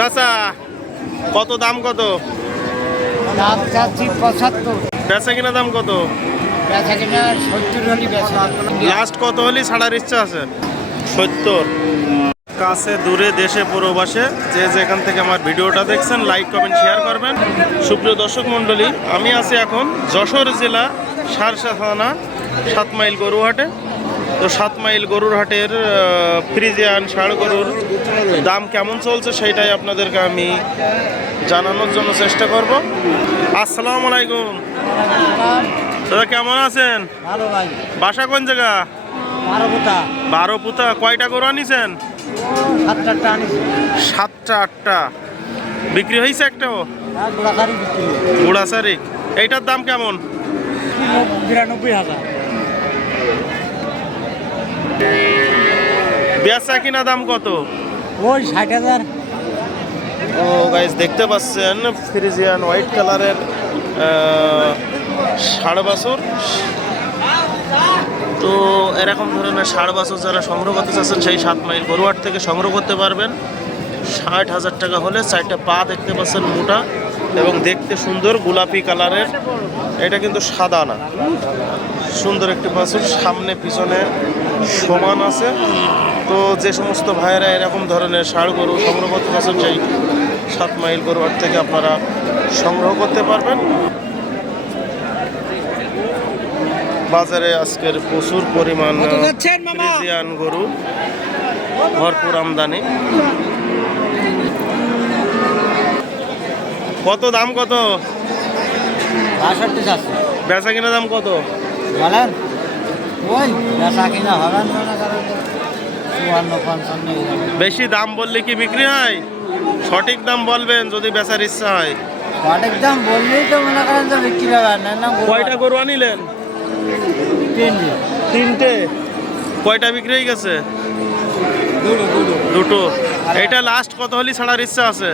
চাচা কত দাম কত? দাম চাচ্ছি পঁচাত্তর। বেচা কিনা দাম কত? বেচা কিনা সত্তর হলি বেচা। লাস্ট কত হলি? ছাড়ার ইচ্ছা আছে? সত্তর। কাছে দূরে দেশে প্রবাসে যে যেখান থেকে আমার ভিডিওটা দেখছেন লাইক কমেন্ট শেয়ার করবেন। সুপ্রিয় দর্শক মণ্ডলী আমি আছি এখন যশোর জেলা সারসা থানা সাত মাইল গরুহাটে। তো সাত মাইল গরুর হাটের ফ্রিজিয়ান ষাঁড় গরুর দাম কেমন চলছে সেইটাই আপনাদেরকে আমি জানানোর জন্য চেষ্টা করব। আসসালামু আলাইকুম। দাদা কেমন আছেন? ভালো ভাই। বাসা কোন জায়গা? বারো পুতা কয়টা গরু আনিছেন? সাতটা আটটা বিক্রি হয়েছে একটাও? গোড়াকারি বুড়া এইটার দাম কেমন? বিরানব্বই হাজার। বেচা কিনা দাম কত? ওই ষাট হাজার। ও গাইজ দেখতে পাচ্ছেন ফ্রিজিয়ান হোয়াইট কালারের ষাড় বাছুর। তো এরকম ধরনের ষাড় বাছুর যারা সংগ্রহ করতে চাচ্ছেন সেই সাত মাইল গরুয়াট থেকে সংগ্রহ করতে পারবেন। ষাট হাজার টাকা হলে চারটা পা দেখতে পাচ্ছেন মোটা। এবং দেখতে সুন্দর গোলাপি কালারের। এটা কিন্তু সাদা না। সুন্দর একটি বাছুর সামনে পিছনে সমান আছে। তো যে সমস্ত ভাইয়েরা এরকম ধরনের ষাড় গরু সংগ্রহ করতে পারছেন সেই সাত মাইল গরুয়ার থেকে আপনারা সংগ্রহ করতে পারবেন। বাজারে আজকের প্রচুর পরিমাণ গরু ভরপুর আমদানি। কত দাম কত? বাষট্টি বেচা কিনা দাম কত? বলেন? ওই বেচা কিনা হবেন চুয়ান্ন পঞ্চান্ন বেশি দাম বললে কি বিক্রি হয়? সঠিক দাম বলবেন যদি বেচার ইচ্ছা হয়। সঠিক দাম বললেই তো মনে করেন যে বিক্রি হবে না না কয়টা গরু আনিলেন? তিন তিনটে? কয়টা বিক্রি হয়ে গেছে? দুটো এটা লাস্ট কত হলি ছাড়ার ইচ্ছা আছে?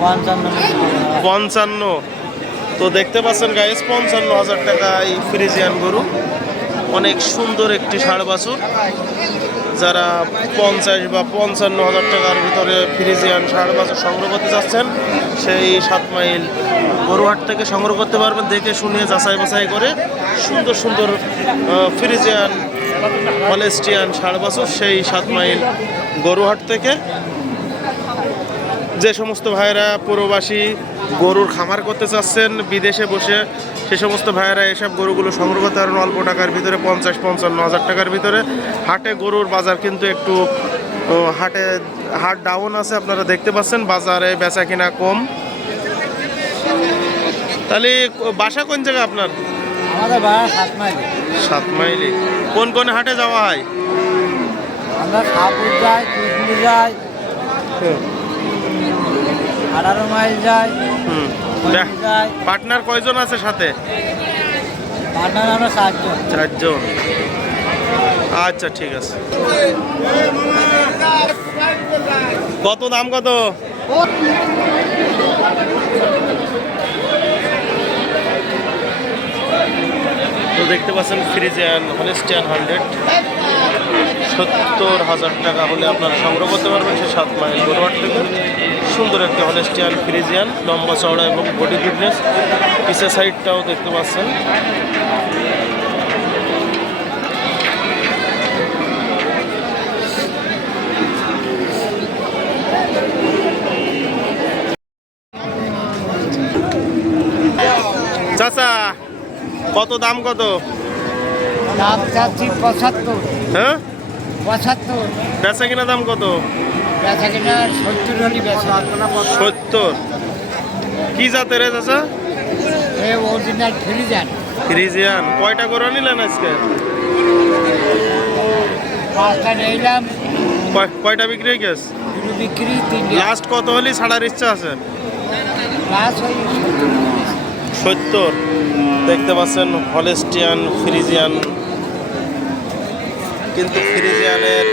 পঞ্চান্ন। পঞ্চান্ন। তো দেখতে পাচ্ছেন গাইস পঞ্চান্ন হাজার টাকা এই ফ্রিজিয়ান গরু। অনেক সুন্দর একটি ষাড় বাছুর। যারা পঞ্চাশ বা পঞ্চান্ন হাজার টাকার ভিতরে ফ্রিজিয়ান ষাড় বাছুর সংগ্রহ করতে চাচ্ছেন, সেই সাত মাইল গরুহাট থেকে সংগ্রহ করতে পারবেন, দেখে শুনে যাচাই বাছাই করে। সুন্দর সুন্দর ফ্রিজিয়ান হলেস্টিয়ান ষাড় বাছুর সেই সাত মাইল গরুহাট থেকে। যে সমস্ত ভাইয়েরা প্রবাসী গরুর খামার করতে চাচ্ছেন বিদেশে বসে সে সমস্ত ভাইয়েরা এসব গরুগুলো সংগ্রহ করতে পারেন অল্প টাকার ভিতরে পঞ্চাশ পঞ্চান্ন হাজার টাকার ভিতরে। হাটে গরুর বাজার কিন্তু একটু হাটে হাট ডাউন আছে আপনারা দেখতে পাচ্ছেন বাজারে বেচা কিনা কম। তাহলে বাসা কোন জায়গা আপনার? আমাদের সাত মাইল। সাত মাইলে। কোন কোন হাটে যাওয়া হয়? আমরা সাপুর যাই যাই। আঠারো মাইল যাই হুম। পার্টনার কয়জন আছে সাথে? পাটনার আমরা সাতজন চারজন। আচ্ছা ঠিক আছে। কত দাম কত? তো দেখতে পাচ্ছেন ফ্রিজিয়ান হলেস্টিয়ান হান্ড্রেড সত্তর হাজার টাকা হলে আপনারা সংগ্রহ করতে পারবেন সে সাত মাইল গরুয়ার থেকে। সুন্দর একটা হলেস্টিয়ান ফ্রিজিয়ান লম্বা চওড়া এবং বডি ফিটনেস পিসের সাইডটাও দেখতে পাচ্ছেন। চাচা কত দাম কত? দাম চাচ্ছি পঁচাত্তর। হ্যাঁ? পঁচাত্তর। বেচা কিনা দাম কত? বেচা কিনা সত্তর হলি বেচা সত্তর। কি জাতের চাচা? অরিজিনাল ফ্রিজিয়ান কয়টা করে নিলেন আজকে? পাঁচটা নিলাম। কয়টা বিক্রি হয়ে গেছে? বিক্রি লাস্ট কত হলি ছাড়ার ইচ্ছা আছে? সত্তর দেখতে পাচ্ছেন হলেস্টিয়ান ফ্রিজিয়ান কিন্তু ফ্রিজিয়ানের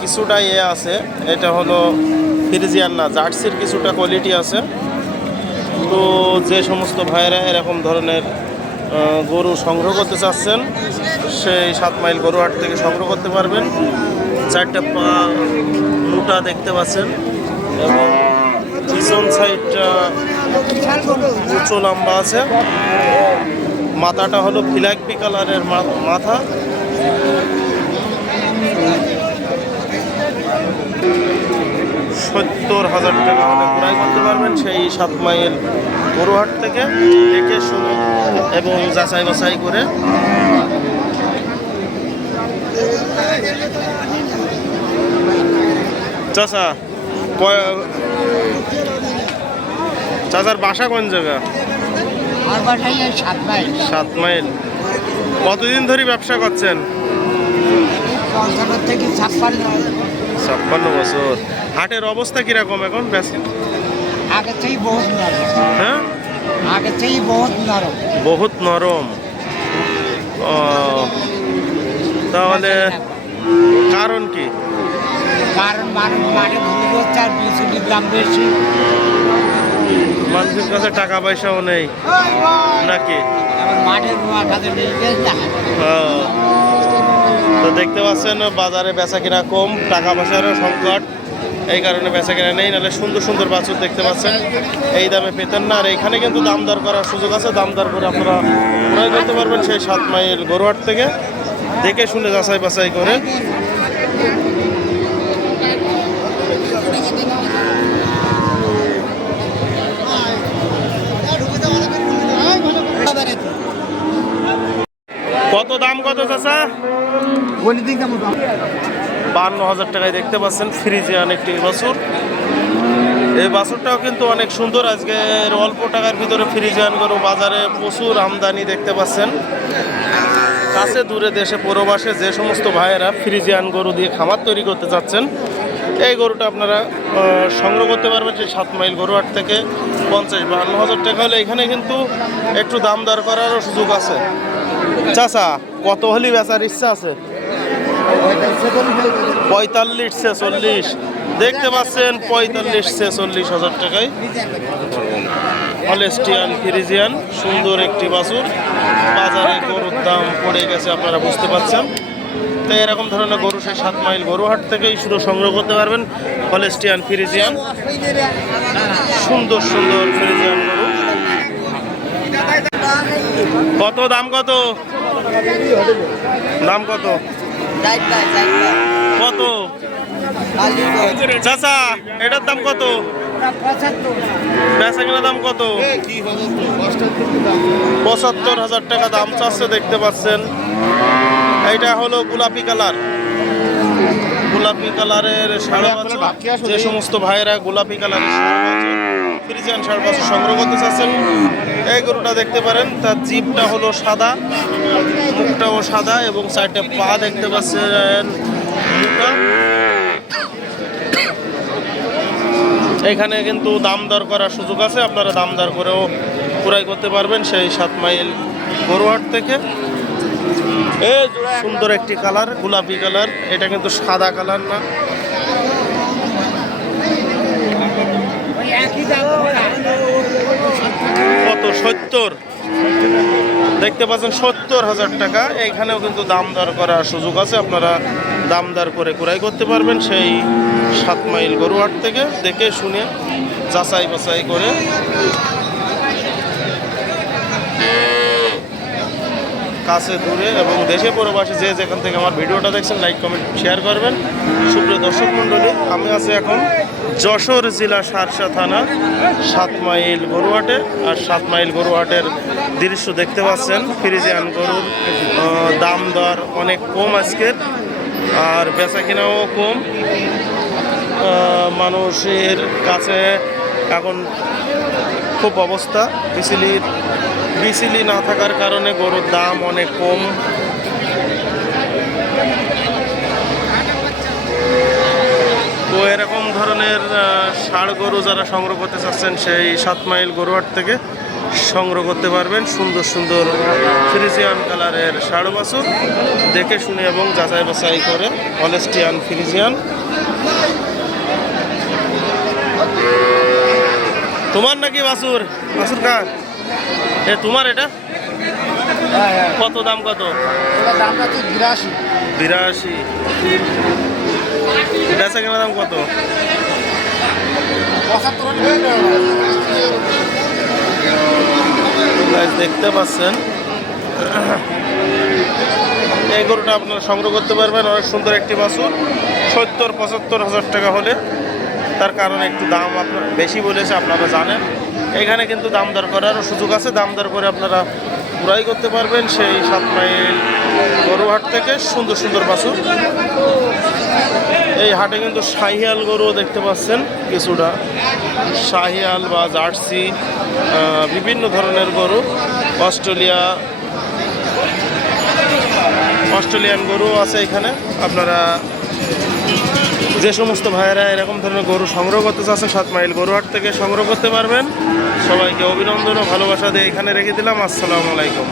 কিছুটা ইয়ে আছে। এটা হলো ফ্রিজিয়ান না, জার্সির কিছুটা কোয়ালিটি আছে। তো যে সমস্ত ভাইয়েরা এরকম ধরনের গরু সংগ্রহ করতে চাচ্ছেন, সেই সাত মাইল গরু হাট থেকে সংগ্রহ করতে পারবেন। চারটা পা মোটা দেখতে পাচ্ছেন এবং পিছন সাইডটা উঁচু লম্বা আছে। মাথাটা হলো ফিলাকপি কালারের মাথা। সত্তর হাজার টাকা হলে ক্রয় করতে পারবেন সেই সাত মাইল গরুহাট থেকে দেখে শুনে এবং যাচাই বাছাই করে। চাচা চাচার বাসা কোন জায়গা? সাত মাইল। কতদিন ধরে ব্যবসা করছেন? ছাপ্পান্ন বছর। হাটের অবস্থা কীরকম এখন? বেশি? আগে থেকেই বহুত নরম। হ্যাঁ? আগে থেকেই বহুত নরম। বহুত নরম। ও, তাহলে কারণ কি? কারণ মানুষ মাঠে ঘুরে আর বিচুলির দাম বেশি। মানুষের কাছে টাকা পয়সাও নেই। নাকি? তো দেখতে পাচ্ছেন বাজারে বেচা কিনা কম টাকা পয়সারও সংকট। এই কারণে বেচা কিনা নেই, নাহলে সুন্দর সুন্দর বাছুর দেখতে পাচ্ছেন। এই দামে পেতেন না, আর এইখানে কিন্তু দাম দর করার সুযোগ আছে। দাম দর করে আপনারা ক্রয় করতে পারবেন সেই সাত মাইল গরুহাট থেকে। দেখে শুনে যাচাই বাছাই করে। কত দাম কত চাচা? বান্ন হাজার টাকায় দেখতে পাচ্ছেন, ফ্রিজিয়ান একটি বাছুর এই বাছুরটাও কিন্তু অনেক সুন্দর। আজকে অল্প টাকার ভিতরে ফ্রিজিয়ান গরু বাজারে প্রচুর আমদানি দেখতে পাচ্ছেন। কাছে দূরে দেশে প্রবাসে যে সমস্ত ভাইয়েরা ফ্রিজিয়ান গরু দিয়ে খামার তৈরি করতে চাচ্ছেন এই গরুটা আপনারা সংগ্রহ করতে পারবেন সেই সাত মাইল গরুহাট থেকে পঞ্চাশ, বাহান্ন হাজার টাকা হলে এখানে কিন্তু একটু দাম দর করারও সুযোগ আছে। চাচা, কত হলি বেচার ইচ্ছা আছে? পঁয়তাল্লিশ ছেচল্লিশ। দেখতে পাচ্ছেন পঁয়তাল্লিশ ছেচল্লিশ হাজার টাকায়। হলেস্টিয়ান ফ্রিজিয়ান, সুন্দর একটি বাছুর। বাজারে গরুর দাম পড়ে গেছে, আপনারা বুঝতে পারছেন। তো এরকম ধরনের গরু সেই সাত মাইল গরুহাট থেকেই শুধু সংগ্রহ করতে পারবেন হলেস্টিয়ান ফ্রিজিয়ান। সুন্দর সুন্দর ফ্রিজিয়ান কত, দাম কত? দাম কত? কত? চাচা এটার দাম কত? দাম কত? পঁচাত্তর হাজার টাকা দাম চাচ্ছে দেখতে পাচ্ছেন। এইটা হলো গোলাপি কালার। গোলাপি কালারের সাড়ে বছর যে সমস্ত ভাইয়েরা গোলাপি কালারের ফ্রিজিয়ান বছর সংগ্রহ করতে চাচ্ছেন। এই গরুটা দেখতে পারেন, তার জিপটা হলো সাদা, মুখটাও সাদা এবং চারটে পা দেখতে পাচ্ছেন এখানে কিন্তু দাম দর করার সুযোগ আছে, আপনারা দাম দর করেও ক্রয় করতে পারবেন সেই সাত মাইল গরুহাট থেকে। সুন্দর একটি কালার, গোলাপি কালার, এটা কিন্তু সাদা কালার না কত সত্তর। দেখতে পাচ্ছেন সত্তর হাজার টাকা। এইখানেও কিন্তু দাম দর করার সুযোগ আছে। আপনারা দাম দর করে ক্রয় করতে পারবেন সেই সাত মাইল গরুহাট থেকে। দেখে শুনে যাচাই বাছাই করে। কাছে, দূরে এবং দেশে প্রবাসী যে যেখান থেকে আমার ভিডিওটা দেখছেন লাইক কমেন্ট শেয়ার করবেন। সুপ্রিয় দর্শক মণ্ডলী, আমি আছি এখন যশোর জেলা সারসা থানা, সাত মাইল গরুহাটে। আর সাত মাইল গরুহাটের দৃশ্য দেখতে পাচ্ছেন, ফ্রিজিয়ান গরুর দাম দর অনেক কম আজকের, আর বেচা কেনাও কম। মানুষের কাছে এখন খুব অবস্থা বিচিলির বিচিলি না থাকার কারণে গরুর দাম অনেক কম। তো এরকম ধরনের ষাড় গরু যারা সংগ্রহ করতে চাচ্ছেন সেই সাত মাইল গরুহাট থেকে সংগ্রহ করতে পারবেন। সুন্দর সুন্দর ফ্রিজিয়ান কালারের ষাড় বাছুর। দেখে শুনে এবং যাচাই বাছাই করে অলেস্টিয়ান ফ্রিজিয়ান। তোমার নাকি বাছুর? বাছুর কার? এ তোমার এটা? কত দাম কত? বিরাশি। বিরাশি। বেচা কেনা দাম কত? দেখতে পাচ্ছেন? এই গরুটা আপনারা সংগ্রহ করতে পারবেন। অনেক সুন্দর একটি বাছুর। সত্তর, পঁচাত্তর হাজার টাকা হলে। তার কারণ একটু দাম আপনার বেশি বলেছে, আপনারা জানেন। এখানে কিন্তু দাম দর করারও সুযোগ আছে। দাম দর করে আপনারা পুরাই করতে পারবেন সেই সাত মাইল গরুহাট থেকে। সুন্দর সুন্দর বাছুর। এই হাটে কিন্তু শাহিয়াল গরুও দেখতে পাচ্ছেন, কিছুটা। শাহিয়াল বা জার্সি বিভিন্ন ধরনের গরু। অস্ট্রেলিয়া, অস্ট্রেলিয়ান গরু আছে এখানে। আপনারা যে সমস্ত ভাইয়েরা এরকম ধরনের গরু সংগ্রহ করতে চাচ্ছেন, সাত মাইল গরুহাট থেকে সংগ্রহ করতে পারবেন। সবাইকে অভিনন্দন ও ভালোবাসা দিয়ে এখানে রেখে দিলাম। আসসালামু আলাইকুম।